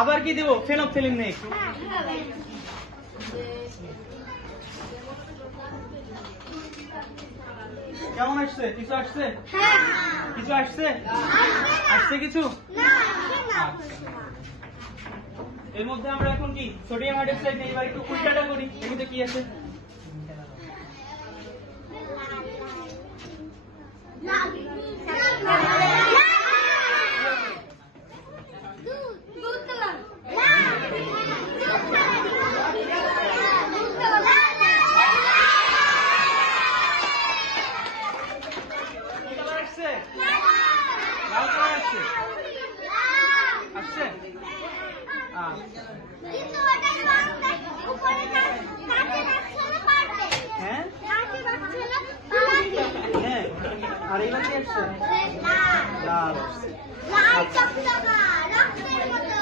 আবার কি দেবো? ফেনফথেলিন নেই একটু। কেমন আসছে? কিছু আসছে? কিছু আসছে? আসছে কিছু? এর মধ্যে আমরা এখন কি সোডিয়াম হাইড্রোক্সাইড নেই, এবার একটু উল্টাটা করি, এগুলো কি আছে? আর এইবার কি আসছে? লাল আসছে। লাল চকচকা রক্তের মতো।